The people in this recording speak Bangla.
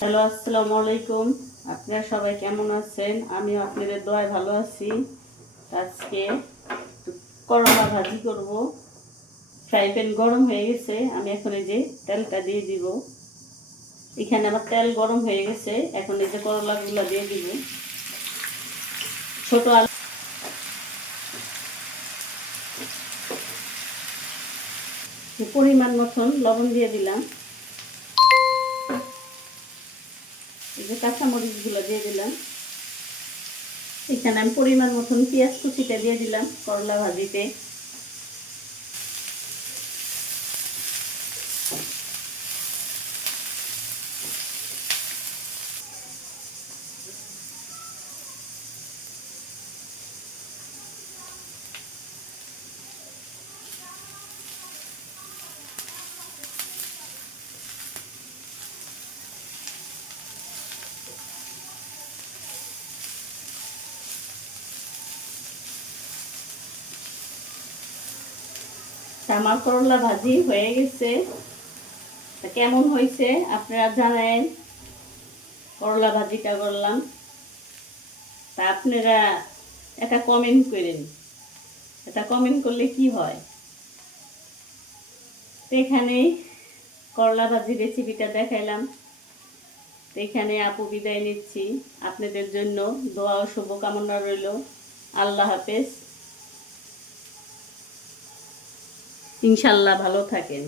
হ্যালো, আসসালামু আলাইকুম। আপনারা সবাই কেমন আছেন? আমিও আপনাদের দোয়ায় ভালো আছি। আজকে করলা ভাজি করব। ফ্রাই প্যান গরম হয়ে গেছে, আমি এখন এই যে তেলটা দিয়ে দিব। এখানে আমার তেল গরম হয়ে গেছে, এখন এই যে করলাগুলো দিয়ে দিব। ছোট আলু পরিমাণ মতন লবণ দিয়ে দিলাম। এই যে কাঁচামরিচগুলো দিয়ে দিলাম। এখানে আমি পরিমাণ মতন পেঁয়াজ কুচিটা দিয়ে দিলাম করলা ভাজিতে। আমার করলা ভাজি হয়ে গেছে। কেমন হয়েছে আপনারা জানেন। করলা ভাজিটা করলাম, তা আপনারা এটা কমেন্ট করেন। এটা কমেন্ট করলে কি হয়। তো এখানে করলা ভাজি রেসিপিটা দেখাইলাম। তো এখানে আপু বিদায় নিচ্ছি। আপনাদের জন্য দোয়া ও শুভকামনা রইল। আল্লাহ হাফেজ। ইনশাল্লাহ ভালো থাকেন।